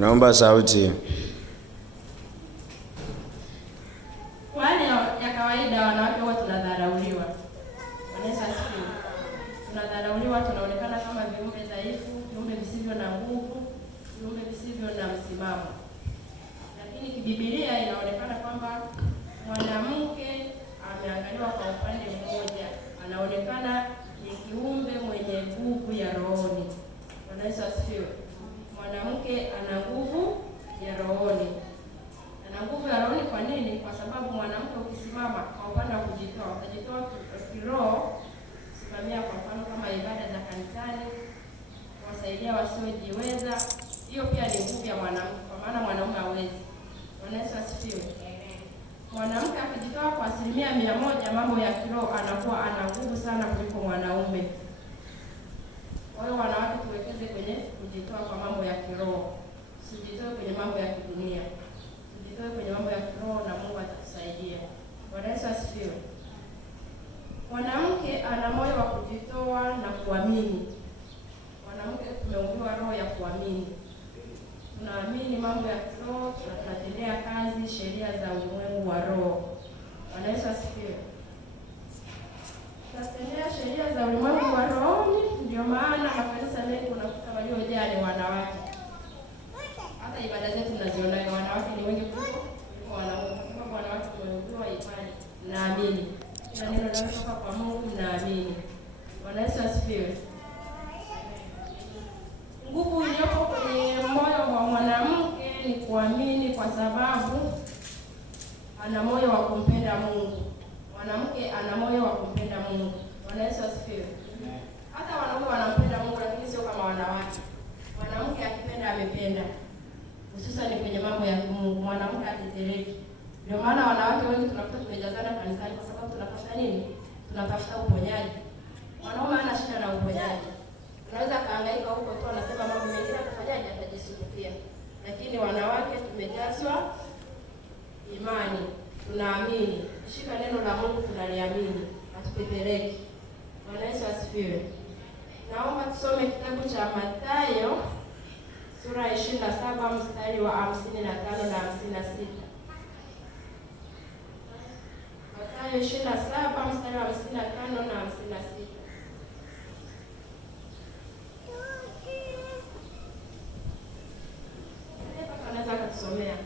Naomba sauti. Kwa hali ya kawaida wanawake huwa tunadharauliwa. Wanaweza sio. Tunadharauliwa, tunaonekana kama viumbe dhaifu, viumbe visivyo na nguvu, viumbe visivyo na msimamo. Lakini kibibilia inaonekana kwamba mwanamke ameangaliwa kwa upande mmoja. Anaonekana ni kiumbe mwenye nguvu ya rohoni. Wanaweza sio. Mwanamke ana nguvu ya rohoni. Ana nguvu ya rohoni kwa nini? Kwa sababu mwanamke ukisimama kwa upande wa kujitoa, utajitoa kiroho, simamia kwa mfano kama ibada za kanisani, kuwasaidia wasiojiweza. Hiyo pia ni nguvu ya mwanamke, kwa maana mwanaume hawezi. Wanaweza asifiwe. Mwanamke akijitoa kwa 100% mambo ya kiroho, anakuwa ana nguvu sana kuliko mwanaume. Kwa hiyo wanawake tuwekeze kwenye kujitoa kwa mambo ya kiroho. Usijitoe kwenye mambo ya kidunia. Tujitoe kwenye mambo ya kiroho na Mungu atatusaidia. Bwana Yesu asifiwe. Mwanamke ana moyo wa kujitoa na kuamini. Mwanamke tumeumbiwa roho ya kuamini. Tunaamini mambo ya kiroho, tunatendea kazi sheria za ulimwengu wa roho. Bwana Yesu asifiwe. Tunatendea sheria za ulimwengu wa rohoni, ndio maana makanisa mengi unakuta waliojaa ni wanawake. Hata ibada zetu tunazionaga wanawake ni wengi kuliko wanaume. Kwa sababu wanawake wameumbiwa imani, naamini. Kila neno linalotoka kwa Mungu naamini. Bwana Yesu asifiwe. Nguvu iliyopo kwenye moyo wa mwanamke ni kuamini, kwa sababu ana moyo wa kumpenda Mungu. Mwanamke ana moyo wa kumpenda Mungu. Bwana Yesu asifiwe. Hata wanaume wanampenda Mungu, lakini sio kama wanawake. Mwanamke akipenda amependa. Hususan kwenye mambo ya Mungu, mwanamke atetereki. Ndio maana wanawake wengi tunakuta tumejazana kanisani, kwa sababu tunatafuta nini? Tunatafuta uponyaji. Mwanaume hana shida na uponyaji. Unaweza kaangaika huko tu anasema mambo mengine atafanyaje, atajisukutia. Lakini wanawake tumejazwa imani. Tunaamini. Shika neno la Mungu tunaliamini. Hatupepereki. Bwana Yesu asifiwe. Naomba tusome kitabu cha Mathayo sura ya 27 mstari wa 55 na 56. Mathayo 27 mstari wa 55 na 56. Anaweza kutusomea.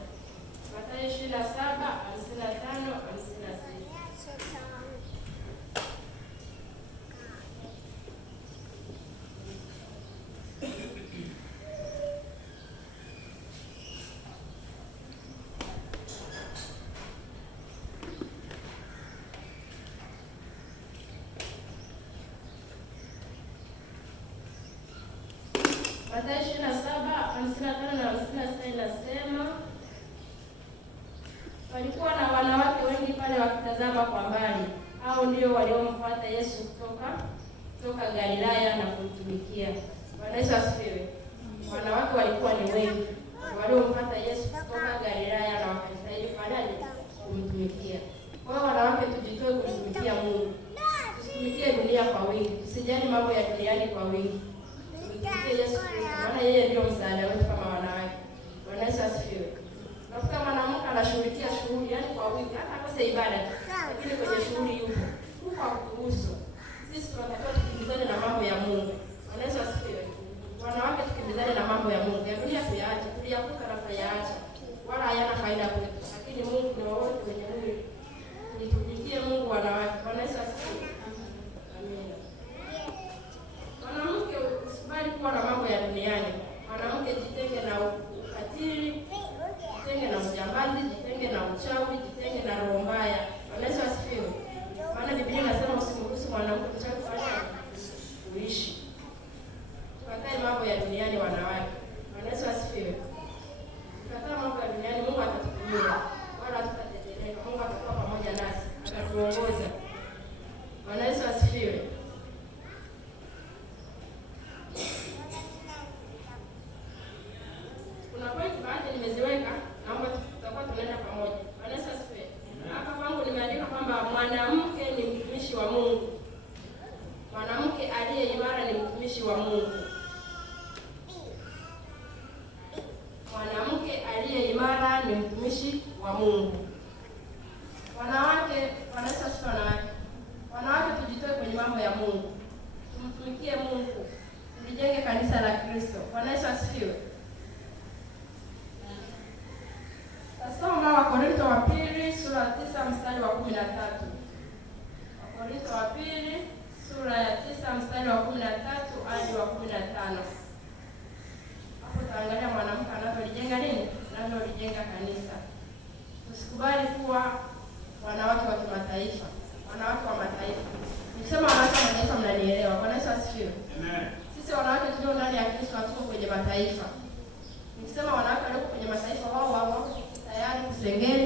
Mathayo 27 55 56. Mathayo 27:55 na 56 inasema, walikuwa na wanawake wengi pale wakitazama kwa mbali. Hao ndio waliomfuata Yesu kutoka Galilaya na kumtumikia. Bwana Yesu asifiwe. Wanawake walikuwa ni wengi waliomfuata Yesu kutoka Galilaya na wakastahili fanyaje? Kumtumikia. Kwa hiyo wanawake tujitoe kumtumikia Mungu. Tusitumikie dunia kwa wingi. Tusijali mambo ya duniani kwa wingi. Tumtumikie Yesu Kristo, maana yeye ndio msaada wetu kama wanawake. Bwana Yesu asifiwe. Nakuta mwanamke anashughulikia shughuli yani kwa wingi, hata akose ibada, lakini kwenye shughuli yupo. Huko hakutuhusu. Sisi tunatakiwa tukimbizane na mambo ya Mungu. Bwana Yesu asifiwe. Wanawake tukimbizane na mambo ya Mungu. Ya dunia tuyaache, tuliyakuta na tuyaache. Wala hayana faida kwetu. Lakini Mungu ni wote wenye mwili. Nitumikie Mungu wanawake. Bwana Yesu asifiwe. Amina. Mwanamke usikubali kuwa na mambo ya duniani. Mwanamke jitenge na ukatili, jitenge na ujambazi, jitenge na uchawi, jitenge na roho mbaya. Bwana Yesu asifiwe. Maana Biblia inasema usimruhusu mwanamke mchawi kufanya kuishi. Tukatae mambo ya duniani wanawake. Bwana Yesu asifiwe. Tukataa mambo ya duniani, Mungu atatukumbuka. Wala tutateteleka. Mungu atakuwa pamoja nasi. Atatuongoza. Bwana Yesu asifiwe. Kuna point baadhi nimeziweka, naomba tutakuwa tunaenda pamoja. Bwana Yesu asifiwe. Hapa kwangu nimeandika kwamba mwanamke ni mtumishi wa Mungu. Mwanamke aliye imara ni mtumishi wa Mungu. ni mtumishi wa Mungu. Wanawake, wanawake tujitoe kwenye mambo ya Mungu, tumtumikie Mungu, tulijenge kanisa la Kristo. Bwana Yesu asifiwe. Tasoma Wakorintho wa pili sura ya 9 mstari wa 13. Wakorintho wa pili sura ya 9 mstari wa 13 hadi wa 15. Hapo taangalia mwanamke anavyolijenga nini? Anavyolijenga kanisa. Tusikubali kuwa wanawake wa kimataifa, wanawake wa mataifa. Nikisema wanawake wa mataifa mnanielewa. Bwana Yesu asifiwe. Amen. Sisi wanawake tulio ndani ya Kristo hatuko kwenye mataifa. Nikisema wanawake walioko kwenye mataifa, wao tayari kusengenya